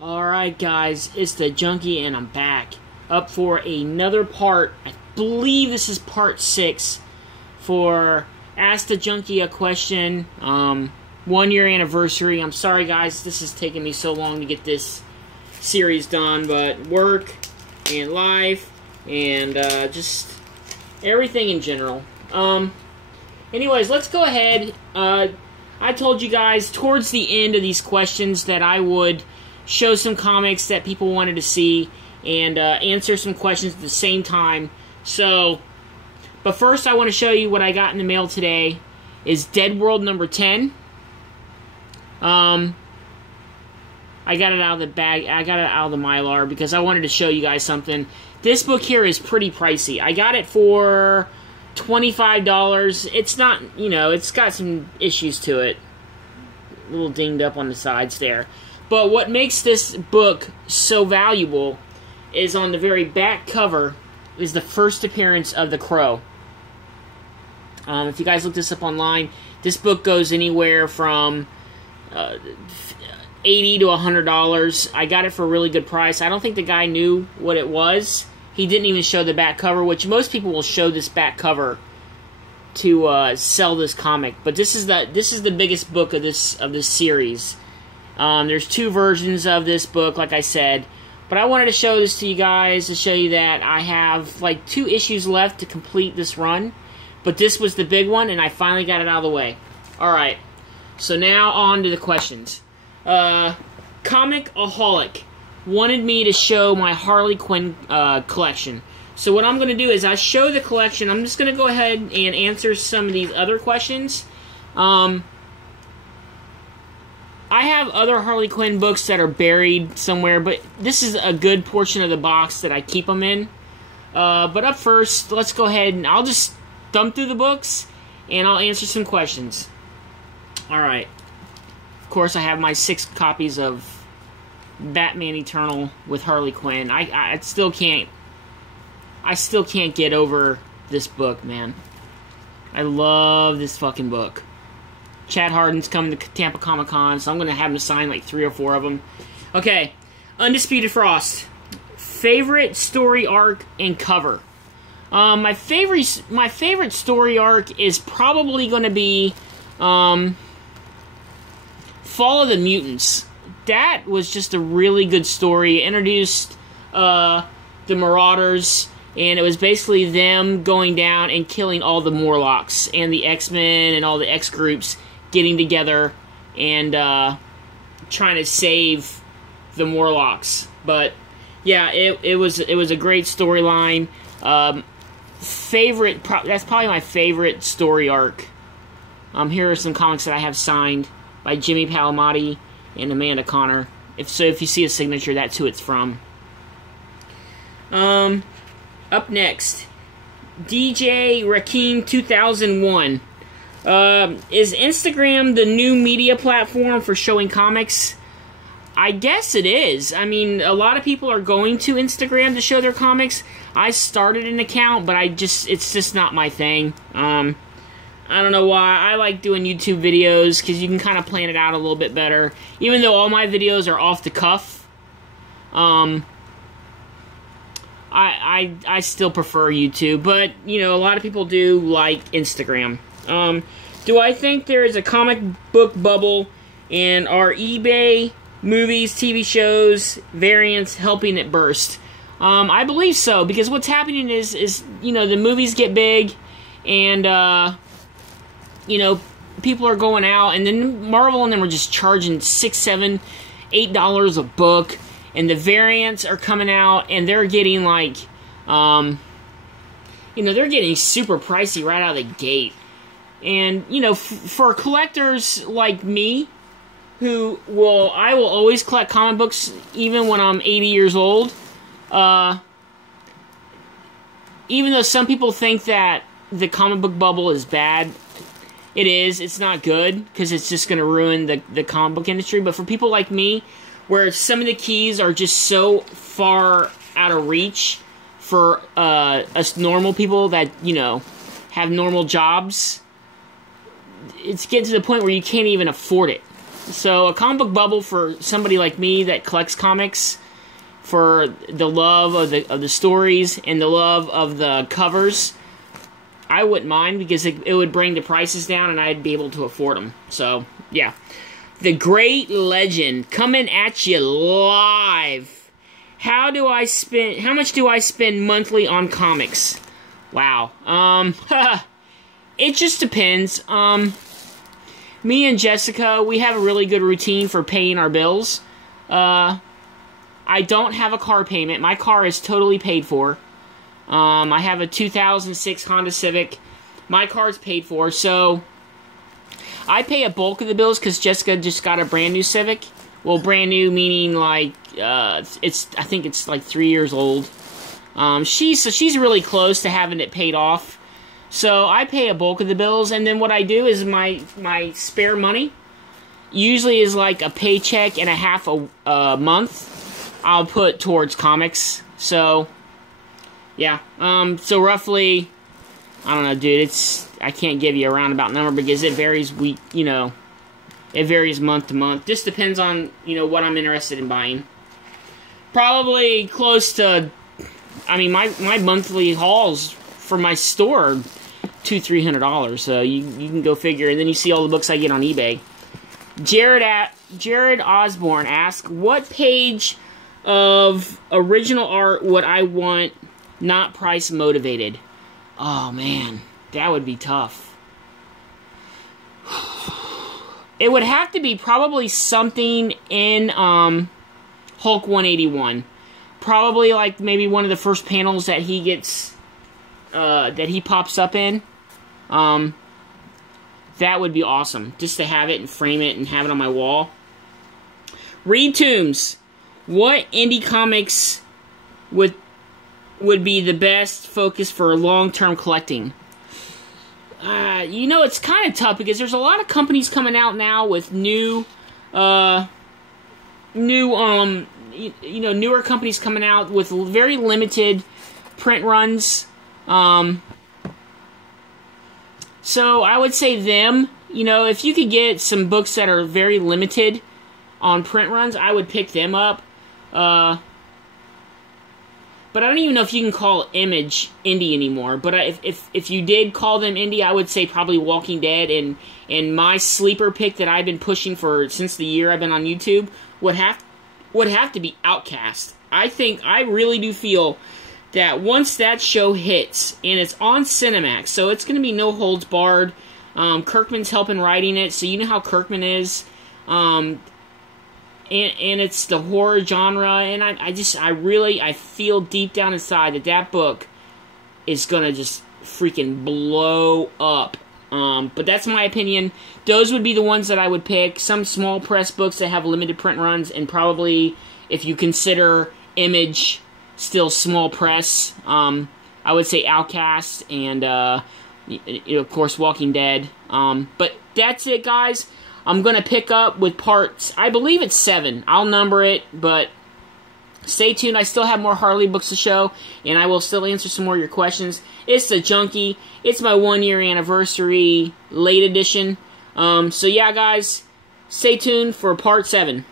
Alright guys, it's the Junkie and I'm back. Up for another part. I believe this is part 6 for Ask the Junkie a Question. 1 year anniversary. I'm sorry guys, this is taking me so long to get this series done, but work and life and just everything in general. Anyways, let's go ahead. I told you guys towards the end of these questions that I would show some comics that people wanted to see and answer some questions at the same time. So, but first I want to show you what I got in the mail today is Dead World number 10. I got it out of the bag. I got it out of the Mylar because I wanted to show you guys something. This book here is pretty pricey. I got it for $25. It's not, you know, it's got some issues to it. A little dinged up on the sides there. But what makes this book so valuable is on the very back cover is the first appearance of the Crow. If you guys look this up online, this book goes anywhere from $80 to $100. I got it for a really good price. I don't think the guy knew what it was. He didn't even show the back cover, which most people will show this back cover to sell this comic. But this is the biggest book of this series. There's 2 versions of this book, like I said. But I wanted to show this to you guys to show you that I have like 2 issues left to complete this run. But this was the big one, and I finally got it out of the way. Alright, so now on to the questions. Comic-aholic wanted me to show my Harley Quinn collection. So what I'm going to do is I show the collection. I'm just going to go ahead and answer some of these other questions. I have other Harley Quinn books that are buried somewhere, but this is a good portion of the box that I keep them in. But up first, let's go ahead and I'll just thumb through the books and I'll answer some questions. Alright. Of course, I have my 6 copies of Batman Eternal with Harley Quinn. I still can't get over this book, man. I love this fucking book. Chad Harden's coming to Tampa Comic Con, so I'm going to have him sign like 3 or 4 of them. Okay, Undisputed Frost. Favorite story arc and cover. My favorite story arc is probably going to be Fall of the Mutants. That was just a really good story. It introduced the Marauders, and it was basically them going down and killing all the Morlocks and the X-Men and all the X-groups getting together and trying to save the Morlocks. But yeah, it was a great storyline. That's probably my favorite story arc. Here are some comics that I have signed by Jimmy Palmiotti and Amanda Connor. If you see a signature, that's who it's from. Up next, DJ Rakim 2001. Is Instagram the new media platform for showing comics? I guess it is. I mean, a lot of people are going to Instagram to show their comics. I started an account, but it's just not my thing. I don't know why. I like doing YouTube videos because you can kind of plan it out a little bit better. Even though all my videos are off the cuff, I still prefer YouTube. But, you know, a lot of people do like Instagram. Do I think there is a comic book bubble and are eBay, movies, TV shows, variants helping it burst? I believe so, because what's happening is you know, the movies get big and, you know, people are going out, and then Marvel and them are just charging $6, $7, $8 a book, and the variants are coming out, and they're getting like, you know, they're getting super pricey right out of the gate. And, you know, for collectors like me, I will always collect comic books even when I'm 80 years old. Even though some people think that the comic book bubble is bad, it is. It's not good, because it's just going to ruin the comic book industry. But for people like me, where some of the keys are just so far out of reach for us normal people that, you know, have normal jobs, it's getting to the point where you can't even afford it. So a comic book bubble for somebody like me that collects comics, for the love of the stories and the love of the covers, I wouldn't mind, because it would bring the prices down and I'd be able to afford them. So, yeah. The Great Legend coming at you live. How much do I spend monthly on comics? Wow. It just depends. Me and Jessica, we have a really good routine for paying our bills. I don't have a car payment. My car is totally paid for. I have a 2006 Honda Civic. My car is paid for, so I pay a bulk of the bills because Jessica just got a brand new Civic. Well, brand new meaning like I think it's like 3 years old. She's really close to having it paid off. So I pay a bulk of the bills, and then what I do is my spare money usually is like a paycheck and a half a month. I'll put towards comics. So yeah. So roughly, I don't know, dude. I can't give you a roundabout number because it varies it varies month to month. Just depends on what I'm interested in buying. Probably close to, I mean, my monthly hauls for my store are $200-300. So you can go figure. And then you see all the books I get on eBay. Jared Osborne asks, what page of original art would I want, not price motivated? Oh man, that would be tough. It would have to be probably something in Hulk 181. Probably like maybe one of the first panels that he gets, that he pops up in. That would be awesome, just to have it and frame it and have it on my wall. Reed Toombs, what indie comics would be the best focus for long-term collecting? It's kind of tough because there's a lot of companies coming out now with newer companies coming out with very limited print runs. So I would say them. If you could get some books that are very limited on print runs, I would pick them up. But I don't even know if you can call Image indie anymore. But if you did call them indie, I would say probably Walking Dead. And my sleeper pick that I've been pushing for since the year I've been on YouTube would have to be Outcast. I really do feel that once that show hits, and it's on Cinemax, so it's going to be no holds barred. Kirkman's helping writing it, so you know how Kirkman is. And it's the horror genre, and I feel deep down inside that book is gonna just freaking blow up. But that's my opinion. Those would be the ones that I would pick. Some small press books that have limited print runs, and probably, if you consider Image still small press, I would say Outcast, and of course Walking Dead. But that's it, guys. I'm going to pick up with parts, I believe it's 7. I'll number it, but stay tuned. I still have more Harley books to show, and I will still answer some more of your questions. It's the Junkie. It's my 1-year anniversary late edition. So yeah, guys, stay tuned for part 7.